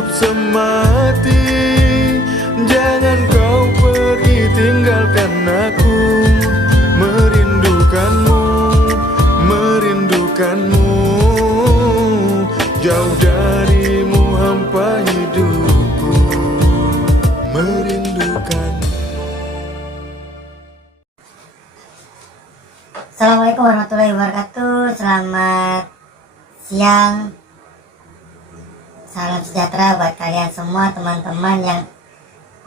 hidup semati. Jangan kau pergi tinggalkan aku. Merindukanmu, merindukanmu. Jauh darimu hampa hidupku, merindukan. Assalamualaikum warahmatullahi wabarakatuh. Selamat siang. Salam sejahtera buat kalian semua, teman-teman yang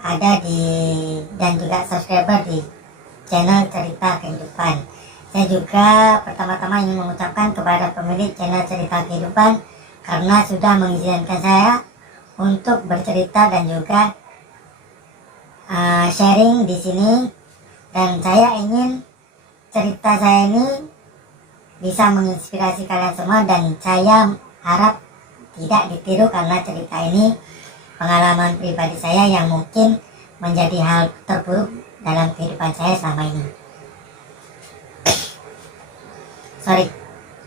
ada di dan juga subscriber di channel Cerita Kehidupan. Saya juga pertama-tama ingin mengucapkan kepada pemilik channel Cerita Kehidupan karena sudah mengizinkan saya untuk bercerita dan juga sharing di sini. Dan saya ingin cerita saya ini bisa menginspirasi kalian semua, dan saya harap tidak ditiru karena cerita ini pengalaman pribadi saya yang mungkin menjadi hal terburuk dalam kehidupan saya selama ini.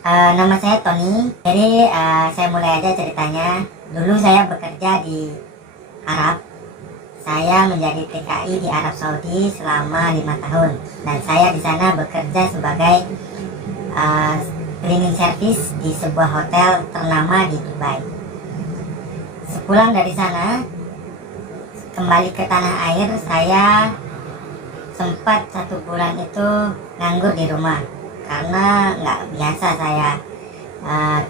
Nama saya Tony. Jadi saya mulai aja ceritanya. Dulu saya bekerja di Arab. Saya menjadi TKI di Arab Saudi selama 5 tahun, dan saya di sana bekerja sebagai cleaning service di sebuah hotel ternama di Dubai. Sepulang dari sana, kembali ke tanah air, saya sempat 1 bulan itu nganggur di rumah karena nggak biasa saya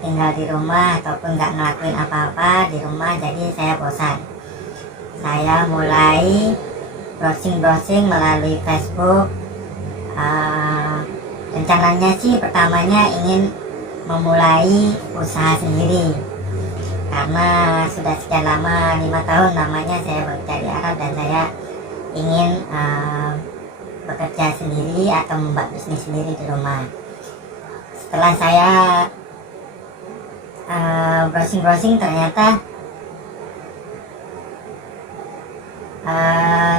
tinggal di rumah ataupun nggak ngelakuin apa-apa di rumah, jadi saya bosan. Saya mulai browsing melalui Facebook. Rencananya sih pertamanya ingin memulai usaha sendiri, karena sudah sekian lama, 5 tahun namanya saya bekerja di Arab, dan saya ingin bekerja sendiri atau membuat bisnis sendiri di rumah. Setelah saya browsing ternyata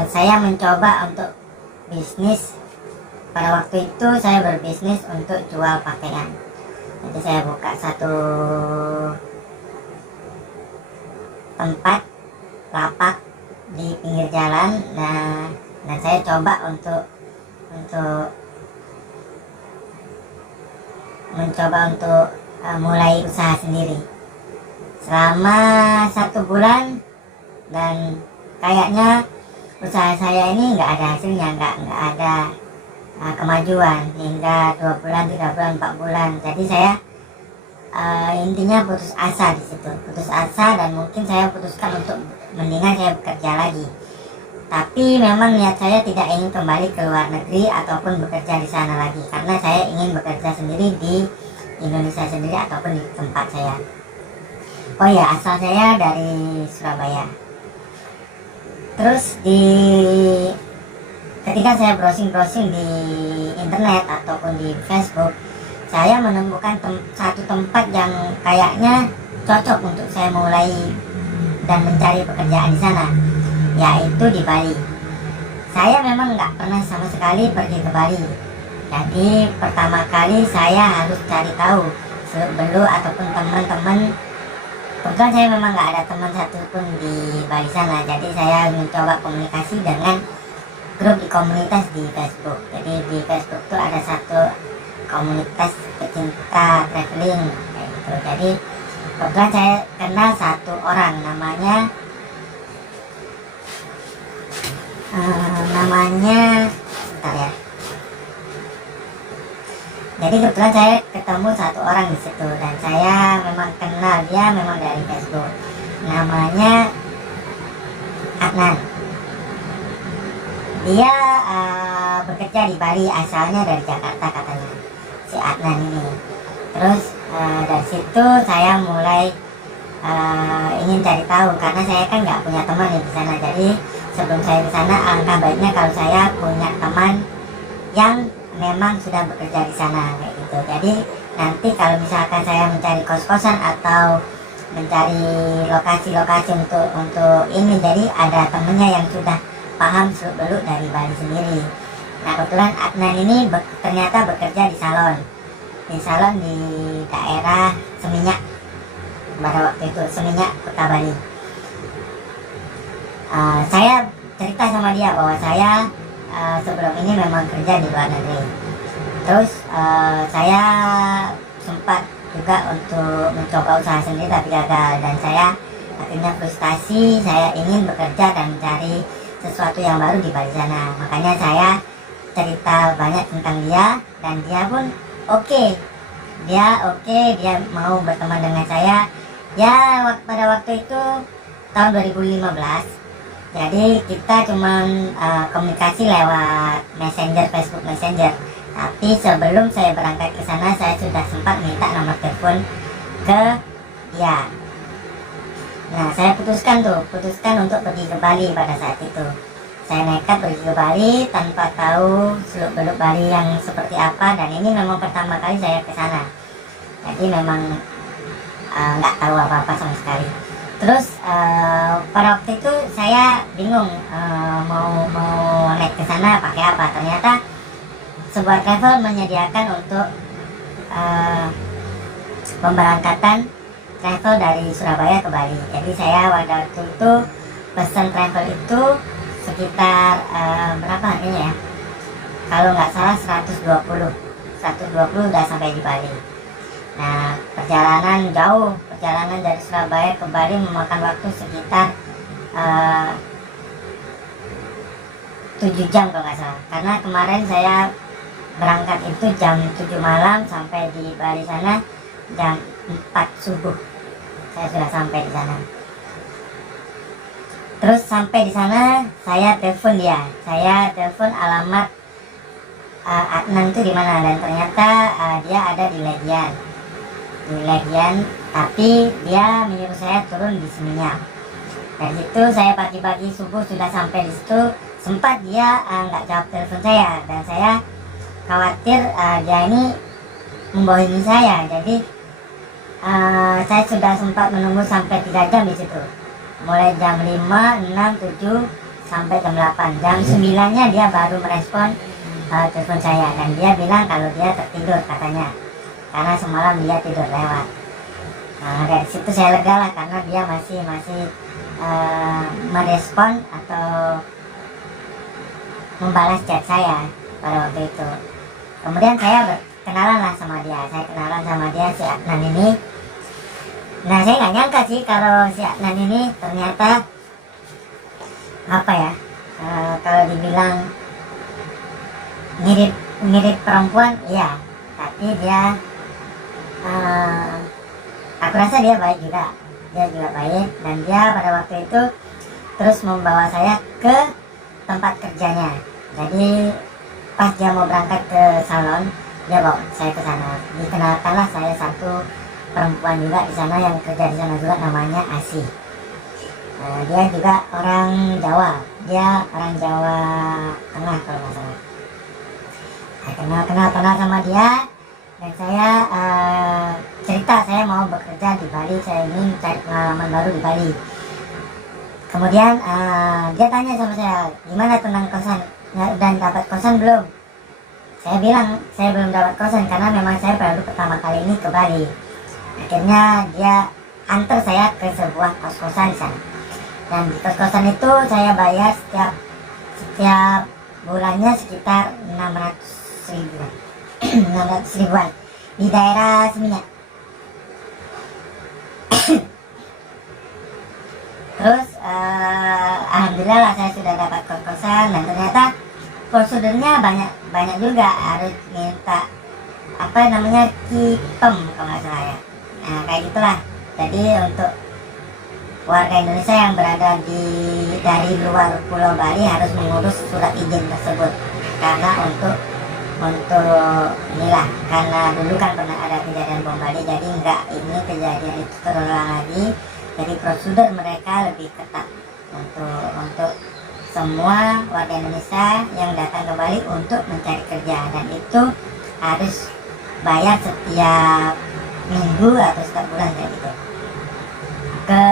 saya mencoba untuk bisnis. Pada waktu itu saya berbisnis untuk jual pakaian. Jadi saya buka satu tempat lapak di pinggir jalan, dan saya coba untuk mulai usaha sendiri selama 1 bulan, dan kayaknya usaha saya ini nggak ada hasilnya, nggak ada kemajuan hingga 2 bulan, 3 bulan, 4 bulan. Jadi saya intinya putus asa di situ, dan mungkin saya putuskan untuk mendingan saya bekerja lagi. Tapi memang niat saya tidak ingin kembali ke luar negeri ataupun bekerja di sana lagi, karena saya ingin bekerja sendiri di Indonesia sendiri ataupun di tempat saya. Oh ya, asal saya dari Surabaya. Terus ketika saya browsing di internet ataupun di Facebook, saya menemukan satu tempat yang kayaknya cocok untuk saya mulai dan mencari pekerjaan di sana, yaitu di Bali. Saya memang nggak pernah sama sekali pergi ke Bali, jadi pertama kali saya harus cari tahu seluk-beluk ataupun teman-teman. Kebetulan saya memang nggak ada teman satupun di Bali sana, jadi saya mencoba komunikasi dengan grup di komunitas di Facebook. Jadi di Facebook itu ada satu komunitas pecinta traveling kayak gitu. Jadi kebetulan saya kenal satu orang, namanya bentar ya. Jadi kebetulan saya ketemu satu orang di situ, dan saya memang kenal dia memang dari Facebook. Namanya Adnan. Dia bekerja di Bali, asalnya dari Jakarta katanya, si Adnan ini. Terus dari situ saya mulai ingin cari tahu, karena saya kan nggak punya teman di sana. Jadi sebelum saya ke sana, alangkah baiknya kalau saya punya teman yang memang sudah bekerja di sana kayak gitu. Jadi nanti kalau misalkan saya mencari kos-kosan atau mencari lokasi-lokasi untuk ini, jadi ada temennya yang sudah paham seluk-beluk dari Bali sendiri. Nah kebetulan Adnan ini ternyata bekerja di salon di daerah Seminyak pada waktu itu, Seminyak, Kota Bali. Saya cerita sama dia bahwa saya sebelum ini memang kerja di luar negeri. Terus saya sempat juga untuk mencoba usaha sendiri tapi gagal, dan saya akhirnya frustasi. Saya ingin bekerja dan mencari sesuatu yang baru di Bali sana. Makanya saya cerita banyak tentang dia, dan dia pun oke. Dia mau berteman dengan saya. Ya, pada waktu itu tahun 2015. Jadi kita cuman komunikasi lewat Messenger, Facebook Messenger. Tapi sebelum saya berangkat ke sana, saya sudah sempat minta nomor telepon ke dia. Nah, saya putuskan untuk pergi ke Bali pada saat itu. Saya nekat pergi ke Bali tanpa tahu seluk-beluk Bali yang seperti apa, dan ini memang pertama kali saya ke sana. Jadi memang nggak tahu apa-apa sama sekali. Terus pada waktu itu saya bingung mau naik ke sana pakai apa. Ternyata sebuah travel menyediakan untuk pemberangkatan travel dari Surabaya ke Bali. Jadi saya waktu itu pesan travel itu sekitar berapa harganya ya? Kalau nggak salah 120 udah sampai di Bali. Nah, perjalanan jauh, perjalanan dari Surabaya ke Bali memakan waktu sekitar 7 jam kalau nggak salah. Karena kemarin saya berangkat itu jam 7 malam, sampai di Bali sana jam 4 subuh. Saya sudah sampai di sana. Terus sampai di sana saya telepon dia. Saya telepon alamat Adnan itu di mana, dan ternyata dia ada di Legian, tapi dia menyuruh saya turun di Seminyak. Dari situ saya pagi-pagi subuh sudah sampai di situ. Sempat dia nggak jawab telepon saya, dan saya khawatir dia ini membohongi saya. Jadi saya sudah sempat menunggu sampai 3 jam di situ. Mulai jam 5, 6, 7 sampai jam 8. Jam 9-nya dia baru merespon telepon saya, dan dia bilang kalau dia tertidur katanya, karena semalam dia tidur lewat. Nah, dari situ saya lega lah, karena dia masih merespon atau membalas chat saya pada waktu itu. Kemudian saya kenalan lah sama dia. Saya kenalan sama dia, si Adnan ini. Nah, saya nggak nyangka sih kalau si Adnan ini ternyata apa ya, kalau dibilang mirip perempuan, iya, tapi dia aku rasa dia baik juga. Dia juga baik, dan dia pada waktu itu terus membawa saya ke tempat kerjanya. Jadi pas dia mau berangkat ke salon, dia bawa saya ke sana. Dikenalkanlah saya satu perempuan juga di sana yang kerja di sana juga, namanya Asih. Dia juga orang Jawa. Dia orang Jawa Tengah kalau nggak salah. Saya kenal sama dia, dan saya cerita saya mau bekerja di Bali, saya ingin cari pengalaman baru di Bali. Kemudian dia tanya sama saya, gimana tentang kosan, dan dapat kosan belum? Saya bilang saya belum dapat kosan, karena memang saya baru pertama kali ini ke Bali. Akhirnya dia antar saya ke sebuah kos-kosan di sana, dan di kos-kosan itu saya bayar setiap bulannya sekitar 600 ribuan di daerah Seminyak. Terus alhamdulillah lah saya sudah dapat kos-kosan, dan ternyata prosedurnya banyak juga, harus minta apa namanya kipem kalau nggak salah ya. Nah, kayak gitulah. Jadi untuk warga Indonesia yang berada dari luar Pulau Bali harus mengurus surat izin tersebut, karena untuk inilah, karena dulu kan pernah ada kejadian bom Bali, jadi enggak ini kejadian itu terulang lagi. Jadi prosedur mereka lebih ketat untuk semua warga Indonesia yang datang ke Bali untuk mencari kerja, dan itu harus bayar setiap minggu atau setiap bulan kayak gitu ke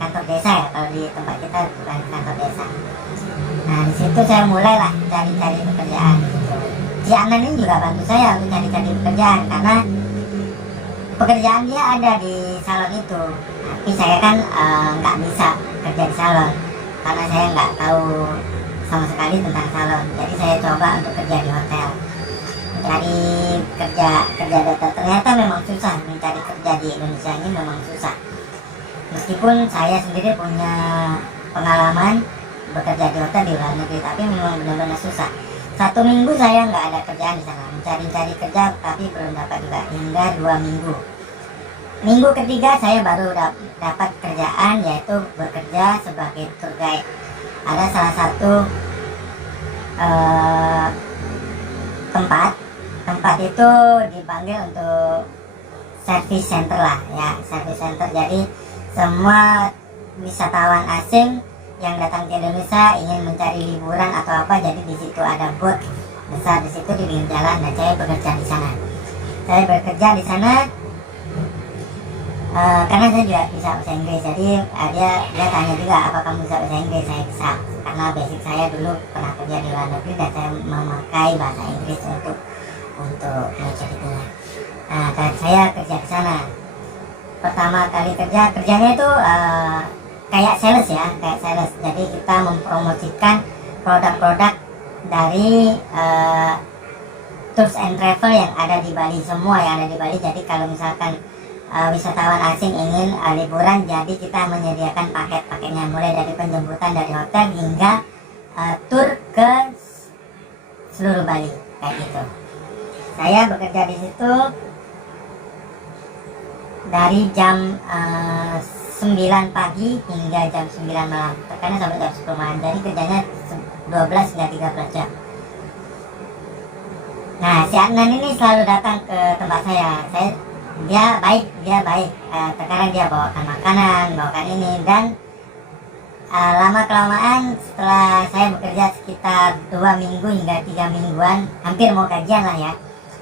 kantor desa ya, kalau di tempat kita bukan kantor desa. Nah, di situ saya mulailah cari-cari pekerjaan gitu. Si Anan ini juga bantu saya untuk cari-cari pekerjaan, karena pekerjaan dia ada di salon itu, tapi saya kan nggak bisa kerja di salon. karena saya nggak tahu sama sekali tentang salon. Jadi saya coba untuk kerja di hotel, mencari kerja dokter. Ternyata memang susah mencari kerja di Indonesia ini, memang susah. Meskipun saya sendiri punya pengalaman bekerja di hotel di luar negeri, tapi memang benar-benar susah. 1 minggu saya nggak ada kerjaan di sana, mencari kerja tapi belum dapat juga, hingga 2 minggu. Minggu ketiga saya baru dapat kerjaan, yaitu bekerja sebagai tour guide. Ada salah satu tempat itu dipanggil untuk service center lah ya, service center. Jadi semua wisatawan asing yang datang ke Indonesia ingin mencari liburan atau apa, jadi di situ ada booth besar di situ di pinggir jalan, dan saya bekerja di sana. Saya bekerja di sana karena saya juga bisa bahasa Inggris. Jadi dia tanya juga, apa kamu bisa bahasa Inggris? Saya bisa, karena basic saya dulu pernah kerja di luar negeri dan saya memakai bahasa Inggris untuk menceritakan. Nah, dan saya kerja di sana. Pertama kali kerjanya itu kayak sales ya, kayak sales. Jadi kita mempromosikan produk-produk dari tours and travel yang ada di Bali, semua yang ada di Bali. Jadi kalau misalkan wisatawan asing ingin liburan, jadi kita menyediakan paket-paketnya, mulai dari penjemputan dari hotel hingga tour ke seluruh Bali, kayak gitu. Saya bekerja di situ dari jam 9 pagi hingga jam 9 malam, karena sampai jam 10 malam. Jadi kerjanya 12 hingga 13 jam. Nah, si Adnan ini selalu datang ke tempat saya. Dia baik. Terkadang dia bawakan makanan, bawakan ini, dan lama kelamaan setelah saya bekerja sekitar 2 minggu hingga 3 mingguan, hampir mau gajian lah ya.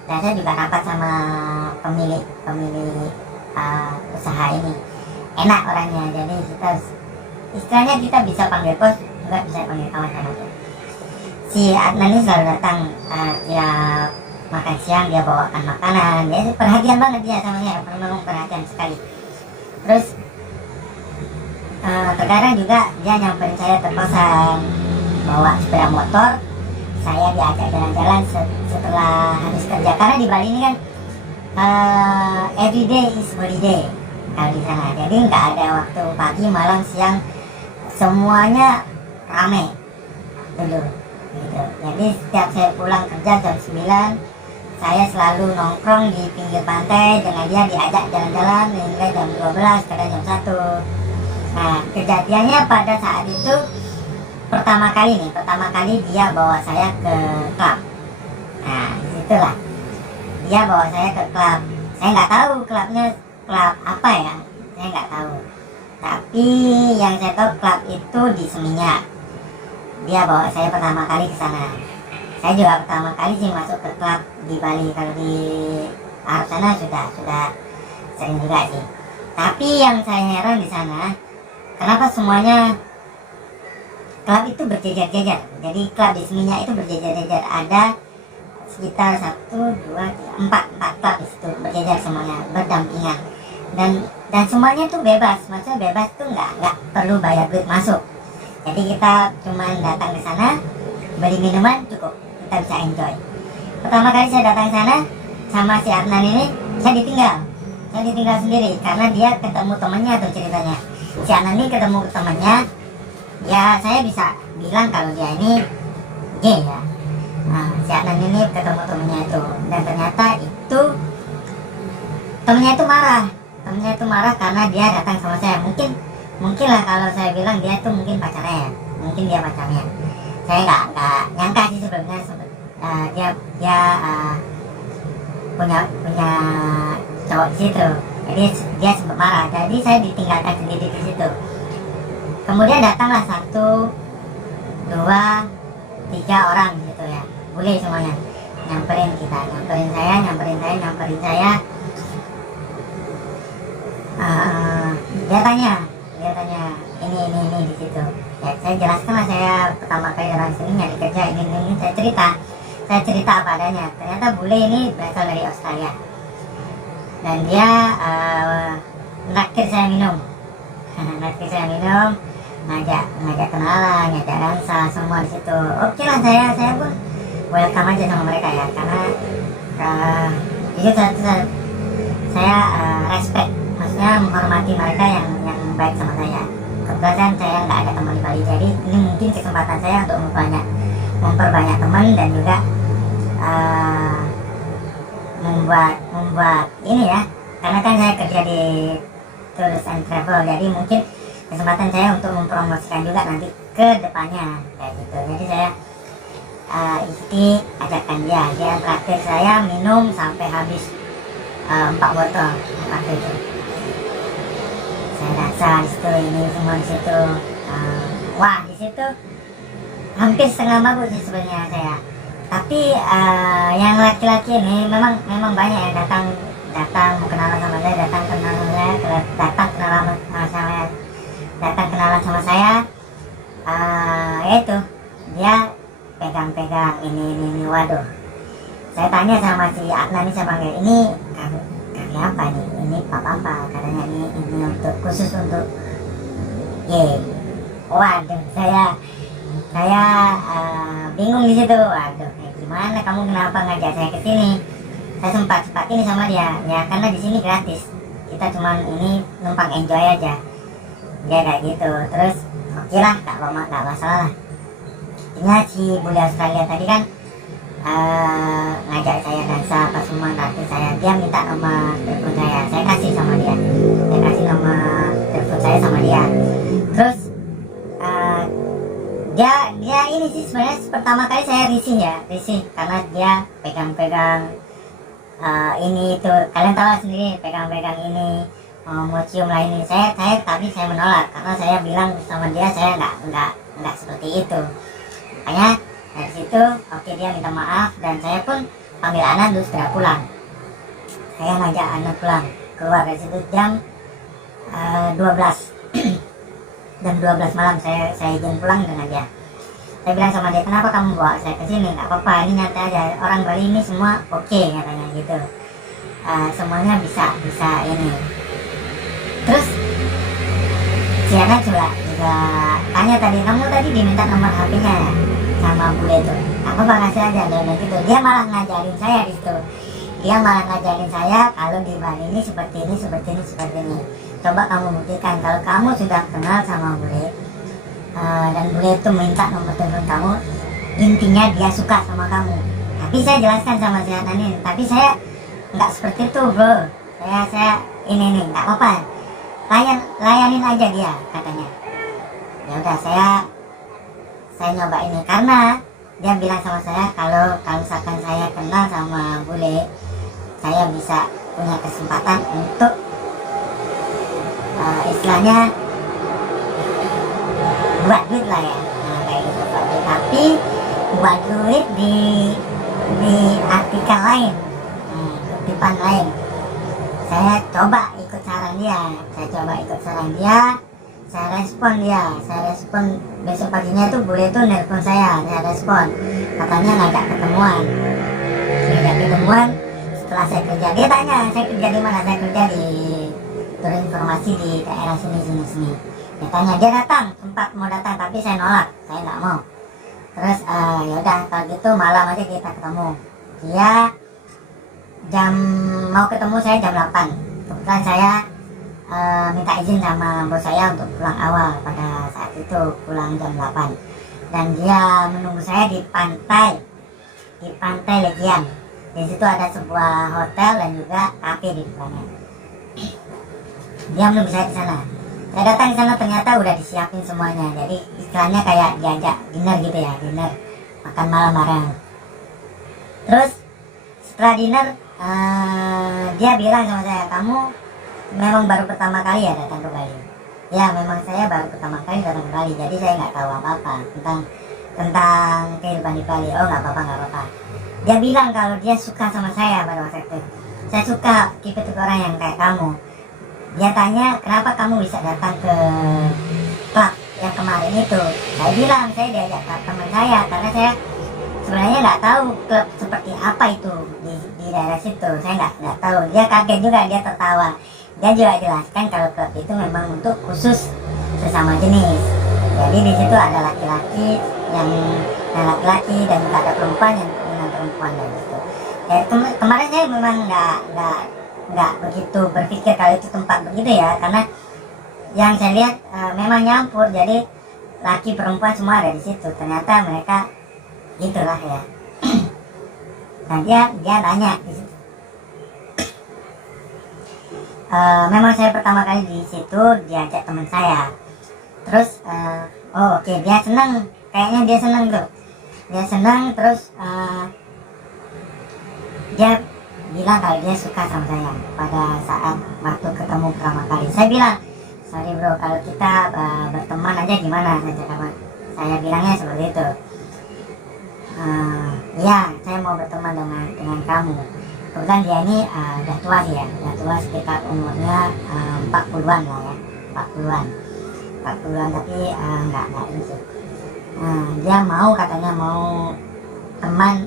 Dan saya juga rapat sama pemilik usaha ini. Enak orangnya, jadi kita istilahnya kita bisa panggil bos, juga bisa panggil kawan sama dia. Si Adnan ini selalu datang, dia makan siang, dia bawakan makanan, dia perhatian banget dia sama saya, memang perhatian sekali. Terus terkadang juga dia nyamperin saya terkosan, bawa sepeda motor, saya diajak jalan-jalan setelah habis kerja, karena di Bali ini kan every day is holiday kalau di sana. Jadi nggak ada waktu pagi, malam, siang, semuanya rame dulu gitu. Jadi setiap saya pulang kerja jam 9, saya selalu nongkrong di pinggir pantai dengan dia, diajak jalan-jalan hingga jam 12, kadang jam 1. Nah, kejadiannya pada saat itu pertama kali dia bawa saya ke klub. Nah, disitulah dia bawa saya ke klub. Saya nggak tahu klubnya klub apa ya, saya nggak tahu. Tapi yang saya tahu klub itu di Seminyak. Dia bawa saya pertama kali ke sana. Saya juga pertama kali sih masuk ke klub di Bali. Kalau di Arab sana sudah sering juga sih. Tapi yang saya heran di sana, kenapa semuanya klub itu berjejer-jejer. Jadi klub di Seminyak itu berjejer-jejer. Ada sekitar 1, 2, 3, 4 klub di situ berjejer semuanya, berdampingan. Dan semuanya tuh bebas. Maksudnya bebas tuh nggak perlu bayar duit masuk. Jadi kita cuma datang ke sana, beli minuman, cukup, kita bisa enjoy. Pertama kali saya datang ke sana sama si Adnan ini, saya ditinggal sendiri karena dia ketemu temannya tuh ceritanya. Si Adnan ini ketemu temannya, ya saya bisa bilang kalau dia ini gay ya. Nah, si Adnan ini ketemu temannya itu, dan ternyata itu temannya itu marah karena dia datang sama saya. Mungkin lah kalau saya bilang dia tuh mungkin pacarnya ya, mungkin dia pacarnya. Saya nggak nyangka sih sebelumnya. Dia punya cowok di situ. Jadi dia sempat marah. Jadi saya ditinggalkan sendiri di situ. Kemudian datanglah 1, 2, 3 orang gitu ya, boleh semuanya nyamperin saya. Dia tanya ini di situ. Ya, saya jelaskan lah, saya pertama kali orang sini nyari kerja, ini saya cerita apa adanya. Ternyata bule ini berasal dari Australia dan dia naktir saya minum ngajak kenalan, ngajak dansa semua di situ. Oke lah, saya pun welcome aja sama mereka ya, karena itu saya respect, maksudnya menghormati mereka yang baik sama saya. Kebetulan saya nggak ada teman di Bali, jadi ini mungkin kesempatan saya untuk memperbanyak teman dan juga membuat ini ya, karena kan saya kerja di Tours and Travel, jadi mungkin kesempatan saya untuk mempromosikan juga nanti ke depannya kayak gitu. Jadi saya isi ajakan dia traktir saya minum sampai habis 4 botol waktu itu. Saya rasa di situ, ini semua di situ, wah di situ hampir setengah mabuk sih sebenarnya saya. Tapi yang laki-laki ini memang banyak yang datang mau kenalan sama saya, datang kenalan sama saya. Itu dia pegang ini, waduh. Saya tanya sama si Adnan, siapa panggil ini kaki apa nih? Ini apa? Katanya ini untuk khusus untuk waduh, saya bingung di situ. Waduh, gimana kamu, kenapa ngajak saya ke sini? Saya sempat ini sama dia ya, karena di sini gratis, kita cuman ini numpang enjoy aja ya kayak gitu. Terus oke lah, nggak masalah. Ingat si bule Australia tadi kan ngajak saya dansa apa semua, nanti dia minta nomor telepon saya kasih sama dia, saya kasih nomor telepon saya sama dia. Terus dia ini sih sebenarnya pertama kali saya risih karena dia pegang ini itu, kalian tahu sendiri, pegang ini mau cium lah ini. Tapi saya menolak karena saya bilang sama dia saya nggak seperti itu. Makanya dari situ oke, dia minta maaf dan saya pun panggil Anan terus segera pulang. Saya ngajak Anan pulang, keluar dari situ jam 12 jam 12 malam saya izin pulang dengan dia. Saya bilang sama dia, kenapa kamu bawa saya ke sini? Nggak apa-apa, ini nyantai aja, orang Bali ini semua oke, katanya gitu. Semuanya bisa ini. Terus si Anan juga tanya tadi, kamu tadi diminta nomor HP-nya ya sama bule itu. Apa kasih aja dan gitu. Dia malah ngajarin saya di situ. Dia malah ngajarin saya kalau di Bali ini seperti ini. Coba kamu buktikan kalau kamu sudah kenal sama bule dan bule itu minta nomor telepon kamu, intinya dia suka sama kamu. Tapi saya jelaskan sama si Anan ini, tapi saya nggak seperti itu bro. Saya ini nggak apa-apa. Layanin aja dia, katanya. Ya udah, saya nyoba ini karena dia bilang sama saya kalau misalkan saya kenal sama bule, saya bisa punya kesempatan untuk istilahnya buat duit lah ya, kayak gitu. Tapi buat duit di artikel lain, kutipan lain. Saya coba ikut saran dia, saya respon besok paginya itu bule itu nelpon saya respon, katanya ngajak ketemuan. Setelah saya kerja, dia tanya saya kerja di mana, saya kerja di Tour Informasi di daerah sini. Dia tanya, dia sempat mau datang tapi saya nolak, saya nggak mau. Terus yaudah kalau gitu malam aja kita ketemu. Dia mau ketemu saya jam 8. Kebetulan saya minta izin sama bos saya untuk pulang awal pada saat itu, pulang jam 8. Dan dia menunggu saya di pantai Legian. Di situ ada sebuah hotel dan juga kafe di depannya. Dia menunggu saya di sana. Saya datang di sana ternyata udah disiapin semuanya. Jadi istilahnya kayak diajak dinner gitu ya, dinner makan malam bareng. Terus setelah dinner dia bilang sama saya, kamu memang baru pertama kali ya datang ke Bali? Ya memang saya baru pertama kali datang ke Bali, jadi saya nggak tahu apa-apa tentang kehidupan di Bali. Oh nggak apa-apa. Dia bilang kalau dia suka sama saya pada waktu itu. Saya suka tipe orang yang kayak kamu. Dia tanya kenapa kamu bisa datang ke klub yang kemarin itu. Saya bilang saya diajak teman saya karena saya sebenarnya nggak tahu klub seperti apa itu di daerah situ. Saya nggak tahu. Dia kaget juga, dia tertawa. Dia juga jelaskan kalau klub itu memang untuk khusus sesama jenis. Jadi di situ ada laki-laki yang laki-laki dan juga ada perempuan yang dengan perempuan dan gitu. Ya, kemarin saya memang nggak begitu berpikir kalau itu tempat begitu ya, karena yang saya lihat memang nyampur, jadi laki perempuan semua ada di situ. Ternyata mereka gitulah ya. Dan dia nanya di situ. Memang saya pertama kali di situ diajak teman saya. Terus oh oke, dia senang, kayaknya dia senang tuh. Dia senang terus dia bilang kalau dia suka sama saya pada saat waktu ketemu pertama kali. Saya bilang, sorry bro, kalau kita berteman aja gimana saja, kawan. Saya bilangnya seperti itu. Ya, saya mau berteman dengan kamu. Kebetulan dia ini udah tua sih ya, udah tua sekitar umurnya 40-an lah ya, 40-an tapi nggak ini sih. Dia mau, katanya mau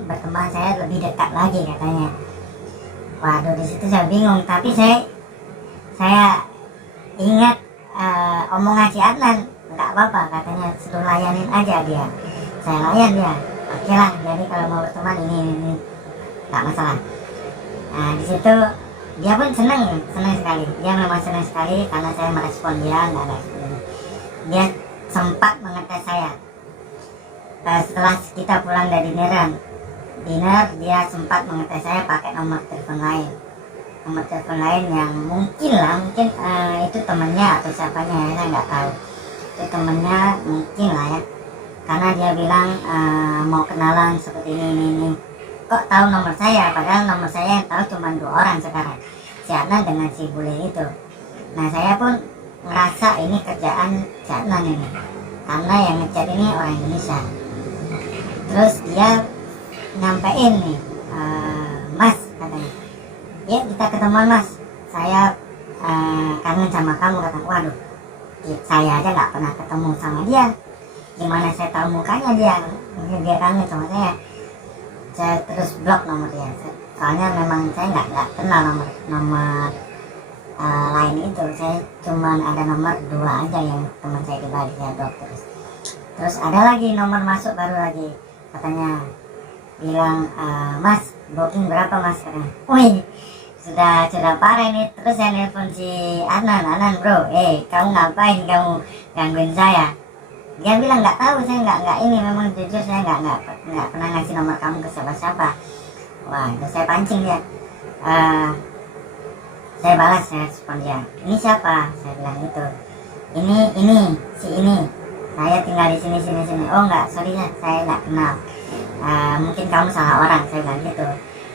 berteman saya lebih dekat lagi katanya. Waduh, di situ saya bingung, tapi saya ingat omongan si Adnan, nggak apa-apa katanya, suruh layanin aja dia. Saya layan dia, oke lah, jadi kalau mau berteman ini nggak masalah. Nah di situ dia pun senang sekali, dia memang senang sekali karena saya merespon dia, dia sempat mengetes saya. Setelah kita pulang dari dinner, dia sempat mengetes saya pakai nomor telepon lain yang mungkin itu temannya atau siapanya ya, saya nggak tahu. Itu temannya mungkin lah ya, karena dia bilang mau kenalan seperti ini. Kok tahu nomor saya, padahal nomor saya yang tahu cuma 2 orang sekarang, si Adnan dengan si bule itu. Nah saya pun ngerasa ini kerjaan si Adnan ini, karena yang ngechat ini orang Indonesia. Terus dia nyampein nih, Mas katanya, ya kita ketemuan Mas, saya kangen sama kamu, kata. Waduh, saya aja nggak pernah ketemu sama dia, gimana saya tahu mukanya dia kangen sama saya. Saya terus blok nomor dia, soalnya memang saya nggak kenal nomor lain itu. Saya cuma ada nomor 2 aja yang teman saya di Bali, saya blok terus ada lagi nomor masuk baru lagi, katanya bilang, Mas booking berapa Mas, katanya. Wih, sudah parah ini. Terus saya nelpon si Adnan, bro, kamu ngapain kamu gangguin saya? Dia bilang nggak tahu, saya nggak ini, memang jujur saya nggak pernah ngasih nomor kamu ke siapa-siapa. Wah, itu saya pancing dia. Saya balas, saya respon dia, ini siapa? Saya bilang itu, ini si ini, saya tinggal di sini. Oh nggak, sorry ya, saya nggak kenal. Mungkin kamu salah orang, saya bilang gitu.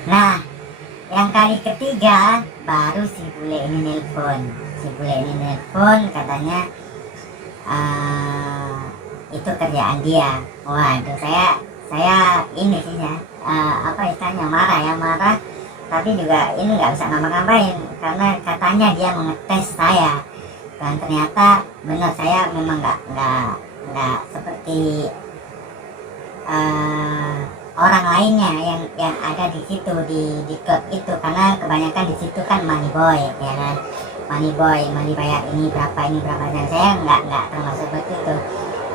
Nah, yang kali ketiga baru si bule ini nelpon, katanya itu kerjaan dia. Waduh, saya ini sih ya, apa istilahnya, marah, tapi juga ini nggak bisa ngapa-ngapain karena katanya dia mengetes saya, dan ternyata benar, saya memang nggak seperti orang lainnya yang ada di situ di klub itu, karena kebanyakan di situ kan money boy ya kan, money bayar ini berapa, dan saya nggak termasuk seperti itu.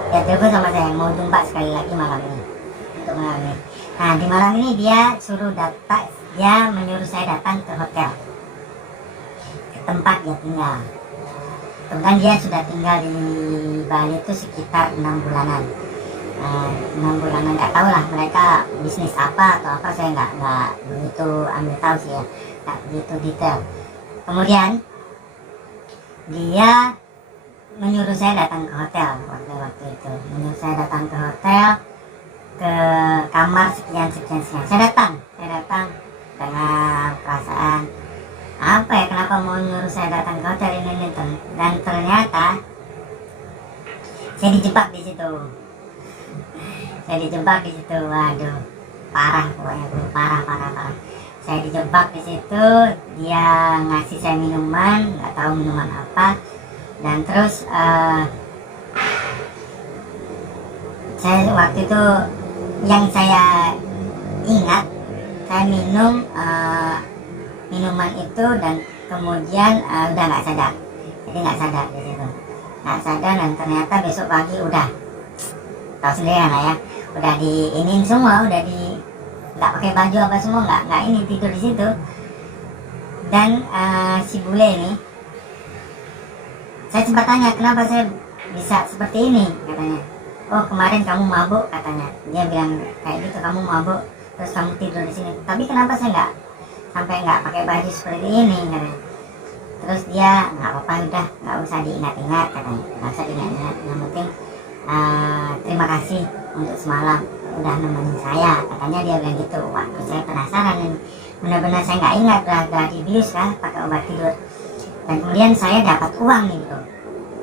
Dia telepon sama saya, mau jumpa sekali lagi malam ini, untuk malam ini. Nah di malam ini dia menyuruh saya datang ke hotel, ke tempat dia tinggal. Kemudian dia sudah tinggal di Bali itu sekitar 6 bulanan. 6 bulanan, nggak tahu lah mereka bisnis apa atau apa, saya nggak begitu ambil tahu sih ya, nggak begitu detail. Kemudian dia menyuruh saya datang ke hotel waktu itu, ke kamar sekian. Saya datang dengan perasaan apa ya, kenapa mau nyuruh saya datang ke hotel ini, dan ternyata saya dijebak di situ. Waduh, parah pokoknya bro, parah. Saya dijebak di situ, dia ngasih saya minuman, nggak tahu minuman apa, dan terus saya waktu itu yang saya ingat, saya minum minuman itu dan kemudian udah nggak sadar, jadi nggak sadar di situ. nggak sadar, dan ternyata besok pagi udah tahu sendiri lah ya, udah diinin semua, udah di nggak pakai baju apa semua, nggak ini, tidur di situ. Dan si bule ini, saya sempat tanya kenapa saya bisa seperti ini, katanya. Oh, kemarin kamu mabuk, katanya. Dia bilang kayak gitu, kamu mabuk terus kamu tidur di sini. Tapi kenapa saya nggak pakai baju seperti ini, katanya. Terus dia nggak apa-apa, udah nggak usah diingat-ingat, katanya. Nggak usah diingat-ingat, yang penting terima kasih untuk semalam udah nemenin saya, katanya. Dia bilang gitu. Waktu saya penasaran ini, benar-benar saya nggak ingat, udah dibius kan pakai obat tidur. Dan kemudian saya dapat uang nih bro,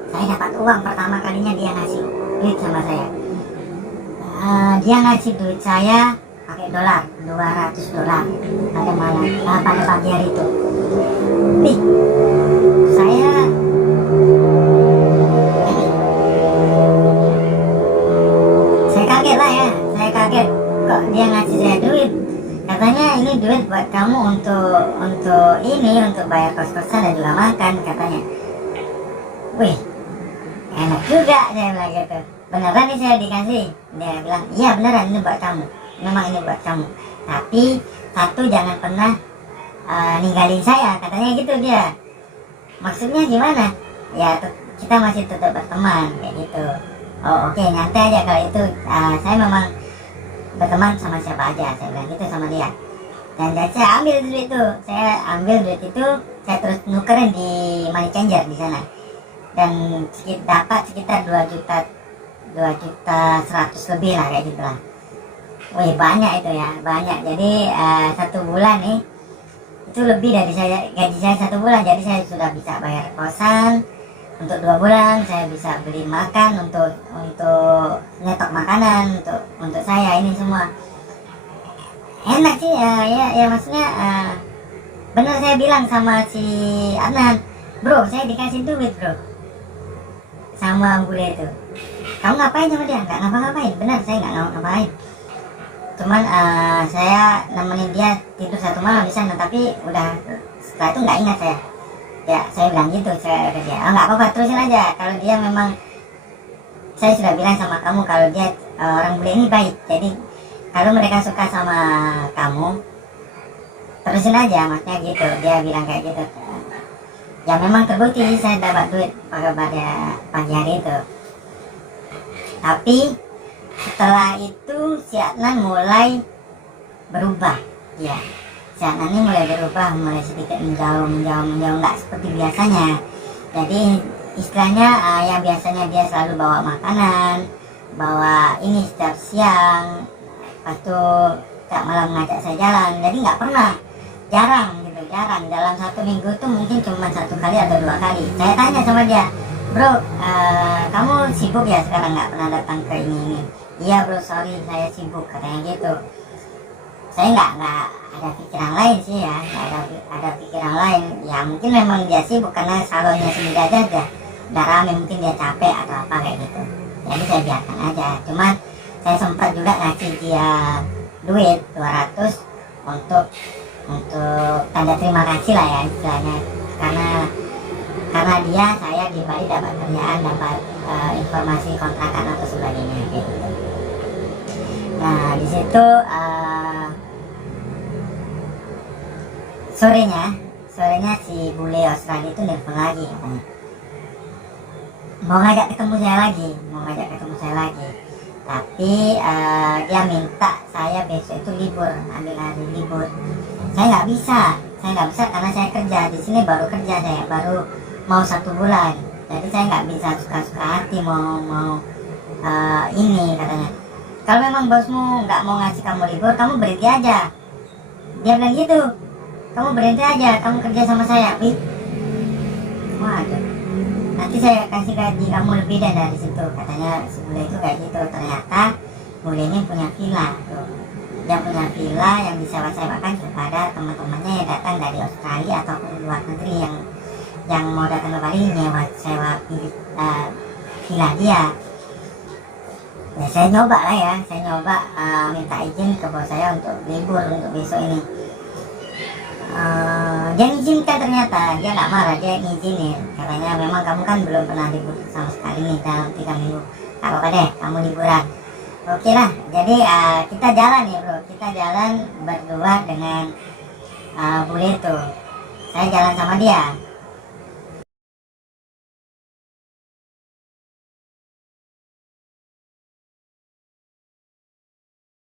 saya dapat uang pertama kalinya dia ngasih duit sama saya. Dia ngasih duit saya pakai dolar, $200 pada malam, pada pagi hari itu. Nih, saya kaget lah ya, saya kaget kok dia ngasih saya duit. Katanya ini duit buat kamu untuk ini, untuk bayar kos-kosan dan juga makan, katanya. Wih, enak juga, saya bilang gitu. Beneran nih saya dikasih? Dia bilang, iya beneran, ini buat kamu, memang ini buat kamu. Tapi satu, jangan pernah ninggalin saya, katanya gitu dia. Maksudnya gimana? Ya kita masih tetap berteman, kayak gitu. Oh oke, nyantai aja kalau itu. Saya memang berteman sama siapa aja, saya bilang gitu sama dia. Dan saya ambil duit itu, saya terus nukerin di money changer di sana. Dan dapat sekitar 2.100.000 lebih lah, kayak gitu lah. Wih, banyak itu ya, banyak. Jadi 1 bulan nih itu lebih dari gaji saya 1 bulan. Jadi saya sudah bisa bayar kosan untuk 2 bulan, saya bisa beli makan untuk nyetok makanan untuk saya ini semua. Enak sih ya maksudnya benar saya bilang sama si Adnan, bro saya dikasih duit bro sama bule itu. Kamu ngapain sama dia? Nggak ngapa-ngapain, benar saya nggak ngapa-ngapain. Cuman saya nemenin dia tidur 1 malam di sana, tapi udah setelah itu nggak ingat saya. Ya saya bilang gitu, saya ke dia, nggak apa-apa, terusin aja. Kalau dia memang, saya sudah bilang sama kamu kalau dia orang bule ini baik, jadi kalau mereka suka sama kamu terusin aja, maksudnya gitu. Dia bilang kayak gitu. Ya memang terbukti saya dapat duit pada pagi hari itu. Tapi setelah itu si Adnan mulai berubah. Ya, si Adnan ini mulai berubah, mulai sedikit menjauh, nggak seperti biasanya. Jadi istilahnya yang biasanya dia selalu bawa makanan, bawa ini setiap siang, pas itu setiap malam ngajak saya jalan. Jadi nggak pernah, jarang dalam 1 minggu tuh mungkin cuma 1 kali atau 2 kali. Saya tanya sama dia, bro kamu sibuk ya sekarang, nggak pernah datang ke ini? Iya bro, sorry saya sibuk, katanya gitu. Saya nggak ada pikiran lain sih ya, ada pikiran lain. Ya mungkin memang dia sibuk karena salonnya sendiri aja udah rame, mungkin dia capek atau apa kayak gitu. Jadi saya biarkan aja. Cuman saya sempat juga ngasih dia duit 200 untuk tanda terima kasih lah ya istilahnya, karena saya di Bali dapat kerjaan, dapat informasi kontrakan atau sebagainya gitu. Nah di situ sorenya si bule Australia itu nelfon lagi, katanya mau ngajak ketemu saya lagi. Tapi dia minta saya besok itu libur, ambil hari libur. Saya nggak bisa karena saya kerja di sini, baru kerja saya baru mau 1 bulan. Jadi saya nggak bisa suka-suka hati mau ini, katanya. Kalau memang bosmu nggak mau ngasih kamu libur, kamu berhenti aja. Dia bilang gitu, kamu berhenti aja, kamu kerja sama saya. Waduh, nanti saya kasih gaji kamu lebih dari situ, katanya si bule itu kayak gitu. Ternyata bule ini punya villa tuh. Dia punya villa yang disewa-sewakan kepada teman-temannya yang datang dari Australia atau luar negeri yang mau datang ke Bali, sewa villa dia. Ya saya nyoba minta izin ke bos saya untuk libur untuk besok ini. dia ngizinkan, ternyata dia nggak marah, dia ngizinin. Katanya memang kamu kan belum pernah libur sama sekali nih dalam 3 minggu, nggak apa-apa deh kamu liburan. Oke lah, jadi kita jalan ya bro, kita jalan berdua dengan bule itu. Saya jalan sama dia.